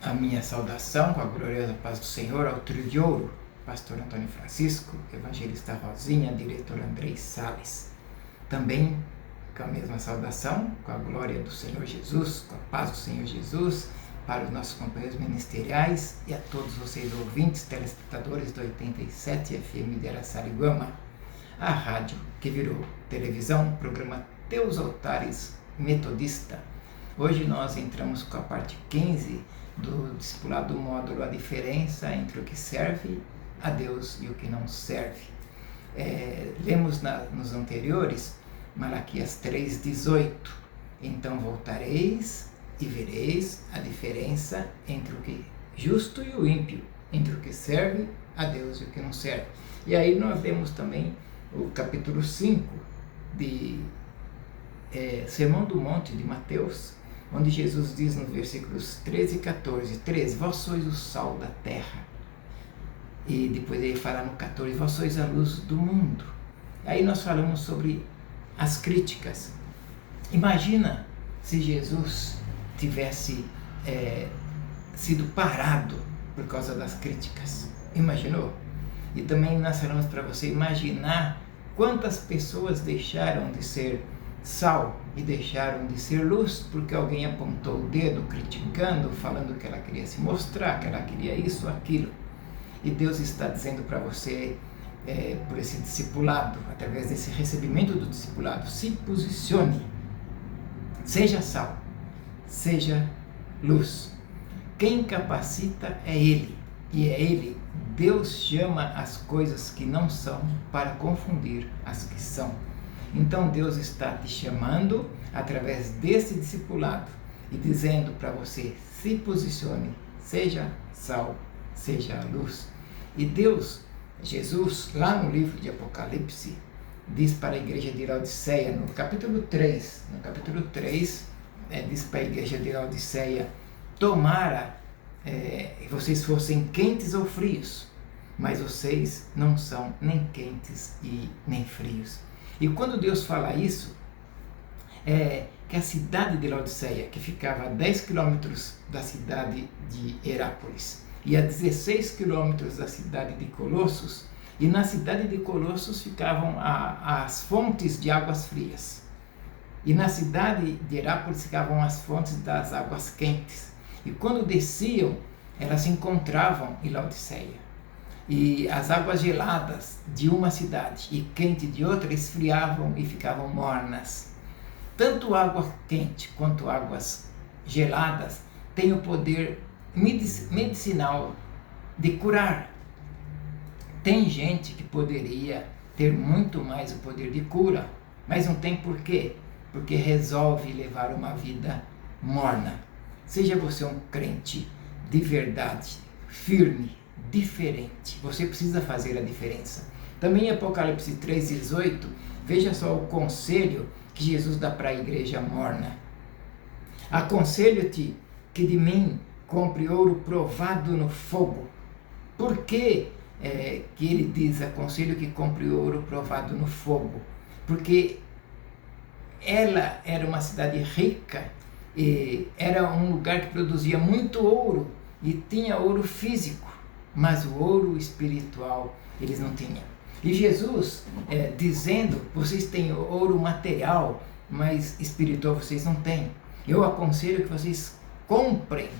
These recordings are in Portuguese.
A minha saudação com a gloriosa paz do Senhor ao trio de ouro, pastor Antônio Francisco, evangelista Rosinha, diretor Andrei Sales. Também com a mesma saudação, com a glória do Senhor Jesus, com a paz do Senhor Jesus, para os nossos companheiros ministeriais e a todos vocês ouvintes, telespectadores do 87 FM de Araçariguama, a rádio que virou televisão, programa Teus Altares Metodista. Hoje nós entramos com a parte 15 do discipulado do módulo A Diferença entre o que serve a Deus e o que não serve. Lemos nos anteriores Malaquias 3,18. Então voltareis e vereis a diferença entre o que justo e o ímpio, entre o que serve a Deus e o que não serve. E aí nós lemos também o capítulo 5 de Sermão do Monte de Mateus, onde Jesus diz nos versículos 13 e 14, 13, vós sois o sal da terra. E depois ele fala no 14, vós sois a luz do mundo. Aí nós falamos sobre as críticas. Imagina se Jesus tivesse sido parado por causa das críticas. Imaginou? E também nós falamos para você imaginar quantas pessoas deixaram de ser sal e deixaram de ser luz porque alguém apontou o dedo criticando, falando que ela queria se mostrar, que ela queria isso ou aquilo. E Deus está dizendo para você, por esse discipulado, através desse recebimento do discipulado, se posicione, seja sal, seja luz. Quem capacita é Ele, e é Ele. Deus chama as coisas que não são para confundir as que são. Então Deus está te chamando através desse discipulado e dizendo para você, se posicione, seja sal, seja luz. E Deus, Jesus, lá no livro de Apocalipse, diz para a igreja de Laodiceia, no capítulo 3, diz para a igreja de Laodiceia, tomara vocês fossem quentes ou frios, mas vocês não são nem quentes e nem frios. E quando Deus fala isso, que a cidade de Laodiceia, que ficava a 10 quilômetros da cidade de Herápolis e a 16 quilômetros da cidade de Colossos, e na cidade de Colossos ficavam as fontes de águas frias. E na cidade de Herápolis ficavam as fontes das águas quentes. E quando desciam, elas se encontravam em Laodiceia. E as águas geladas de uma cidade e quente de outra esfriavam e ficavam mornas. Tanto água quente quanto águas geladas têm o poder medicinal de curar. Tem gente que poderia ter muito mais o poder de cura, mas não tem por quê? Porque resolve levar uma vida morna. Seja você um crente de verdade, firme, diferente. Você precisa fazer a diferença. Também em Apocalipse 3,18, veja só o conselho que Jesus dá para a igreja morna. Aconselho-te que de mim compre ouro provado no fogo. Por que que ele diz, aconselho que compre ouro provado no fogo? Porque ela era uma cidade rica, e era um lugar que produzia muito ouro e tinha ouro físico, mas o ouro espiritual eles não tinham. E Jesus dizendo, vocês têm ouro material, mas espiritual vocês não têm. Eu aconselho que vocês comprem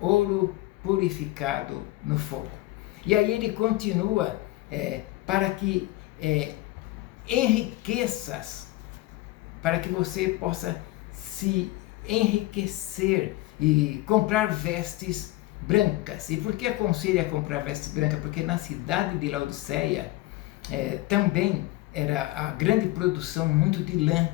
ouro purificado no fogo. E aí ele continua, para que enriqueças, para que você possa se enriquecer e comprar vestes brancas. E por que aconselha a comprar vestes brancas? Porque na cidade de Laodiceia também era a grande produção muito de lã.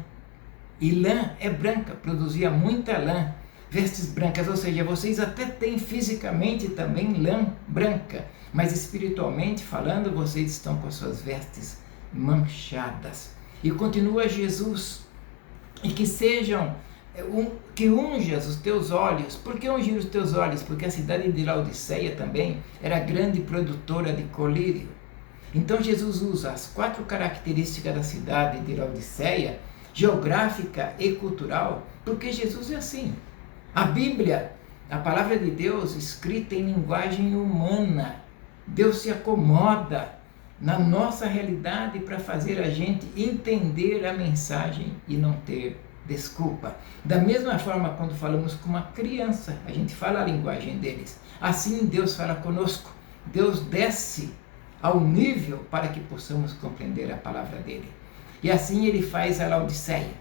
E lã é branca, produzia muita lã, vestes brancas, ou seja, vocês até têm fisicamente também lã branca, mas espiritualmente falando, vocês estão com as suas vestes manchadas. E continua Jesus, e que sejam que unjas os teus olhos. Por que ungir os teus olhos? Porque a cidade de Laodiceia também era grande produtora de colírio. Então Jesus usa as 4 características da cidade de Laodiceia, geográfica e cultural, porque Jesus é assim. A Bíblia A palavra de Deus escrita em linguagem humana. Deus se acomoda na nossa realidade para fazer a gente entender a mensagem e não ter desculpa. Da mesma forma, quando falamos com uma criança, a gente fala a linguagem deles. Assim Deus fala conosco. Deus desce ao nível para que possamos compreender a palavra dele. E assim ele faz a Laodiceia.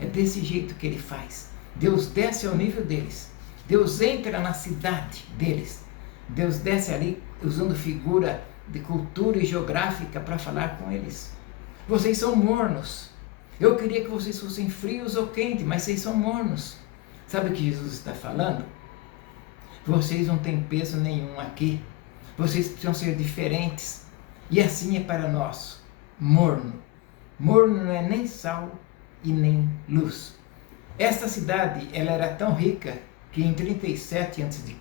É desse jeito que ele faz. Deus desce ao nível deles. Deus entra na cidade deles. Deus desce ali usando figura de cultura e geográfica para falar com eles. Vocês são mornos. Eu queria que vocês fossem frios ou quentes, mas vocês são mornos. Sabe o que Jesus está falando? Vocês não têm peso nenhum aqui. Vocês precisam ser diferentes. E assim é para nós. Morno. Morno não é nem sal e nem luz. Esta cidade, ela era tão rica que em 37 a.C.,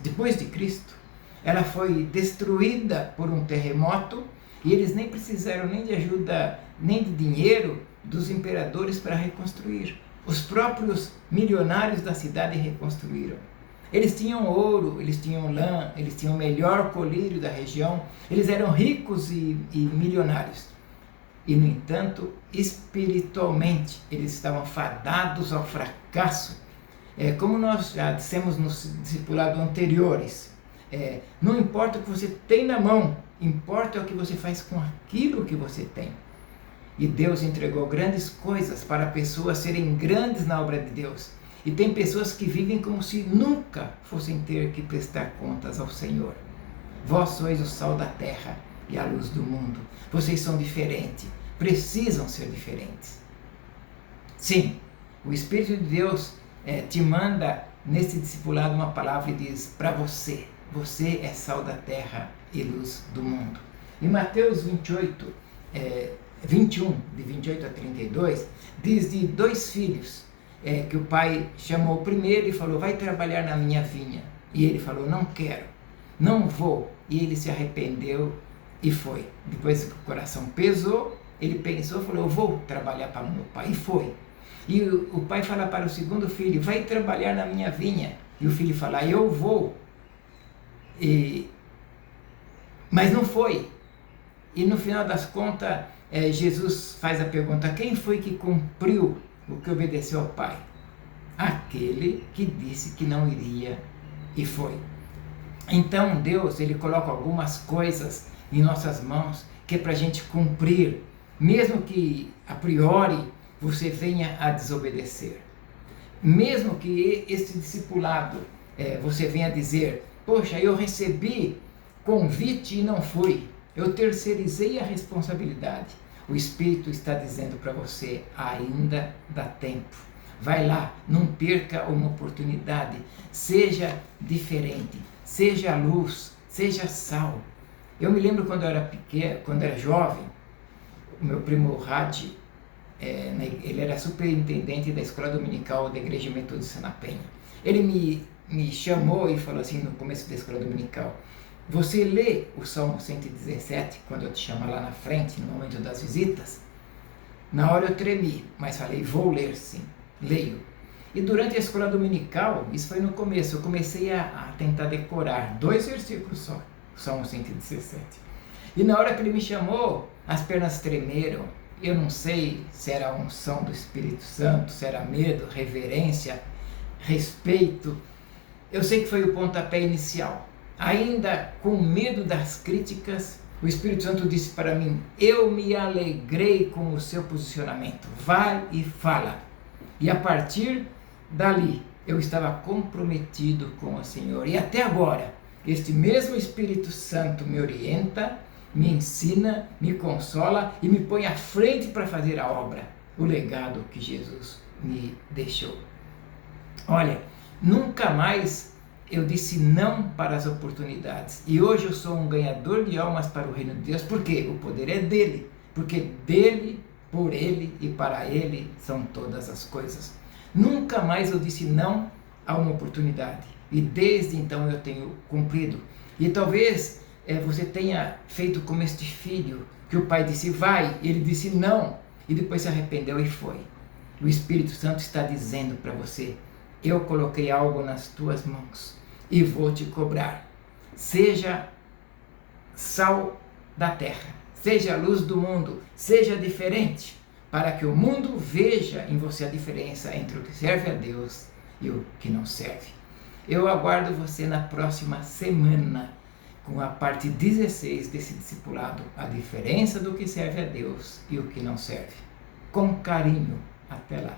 depois de Cristo, ela foi destruída por um terremoto e eles nem precisaram nem de ajuda, nem de dinheiro dos imperadores para reconstruir. Os próprios milionários da cidade reconstruíram. Eles tinham ouro, eles tinham lã, eles tinham o melhor colírio da região, eles eram ricos e milionários. E, no entanto, espiritualmente, eles estavam fadados ao fracasso. Como nós já dissemos nos discipulados anteriores, não importa o que você tem na mão, importa o que você faz com aquilo que você tem. E Deus entregou grandes coisas para pessoas serem grandes na obra de Deus. E tem pessoas que vivem como se nunca fossem ter que prestar contas ao Senhor. Vós sois o sal da terra e a luz do mundo. Vocês são diferentes, precisam ser diferentes. Sim, o Espírito de Deus te manda nesse discipulado uma palavra e diz para você: você é sal da terra e luz do mundo. Em Mateus 28, 21, de 28 a 32, diz de dois filhos que o pai chamou o primeiro e falou: vai trabalhar na minha vinha. E ele falou: não quero, não vou. E ele se arrependeu e foi. Depois que o coração pesou, ele pensou e falou: eu vou trabalhar para o meu pai. E foi. E o pai fala para o segundo filho: vai trabalhar na minha vinha. E o filho fala: eu vou. Mas não foi. E no final das contas, Jesus faz a pergunta: quem foi que cumpriu o que obedeceu ao pai? Aquele que disse que não iria e foi. Então Deus, ele coloca algumas coisas em nossas mãos que é para a gente cumprir, mesmo que a priori você venha a desobedecer. Mesmo que esse discipulado você venha dizer: poxa, eu recebi convite e não fui, eu terceirizei a responsabilidade. O Espírito está dizendo para você: ainda dá tempo. Vai lá, não perca uma oportunidade. Seja diferente, seja luz, seja sal. Eu me lembro quando eu era pequeno, quando eu era jovem, o meu primo Radi, ele era superintendente da escola dominical da Igreja Metodista na Penha. Ele me chamou e falou assim no começo da escola dominical: você lê o Salmo 117 quando eu te chamo lá na frente, no momento das visitas? Na hora eu tremi, mas falei: vou ler sim, leio. E durante a escola dominical, isso foi no começo, eu comecei a tentar decorar 2 versículos só, o Salmo 117. E na hora que ele me chamou, as pernas tremeram. Eu não sei se era a unção do Espírito Santo, se era medo, reverência, respeito. Eu sei que foi o pontapé inicial. Ainda com medo das críticas, o Espírito Santo disse para mim: eu me alegrei com o seu posicionamento, vai e fala. E a partir dali, eu estava comprometido com o Senhor. E até agora, este mesmo Espírito Santo me orienta, me ensina, me consola e me põe à frente para fazer a obra, o legado que Jesus me deixou. Olha, nunca mais eu disse não para as oportunidades. E hoje eu sou um ganhador de almas para o reino de Deus. Por quê? O poder é dele. Porque dele, por ele e para ele são todas as coisas. Nunca mais eu disse não a uma oportunidade. E desde então eu tenho cumprido. E talvez você tenha feito como este filho, que o pai disse vai, ele disse não, e depois se arrependeu e foi. O Espírito Santo está dizendo para você: eu coloquei algo nas tuas mãos e vou te cobrar. Seja sal da terra, seja luz do mundo, seja diferente, para que o mundo veja em você a diferença entre o que serve a Deus e o que não serve. Eu aguardo você na próxima semana com a parte 16 desse discipulado, a diferença do que serve a Deus e o que não serve. Com carinho. Até lá.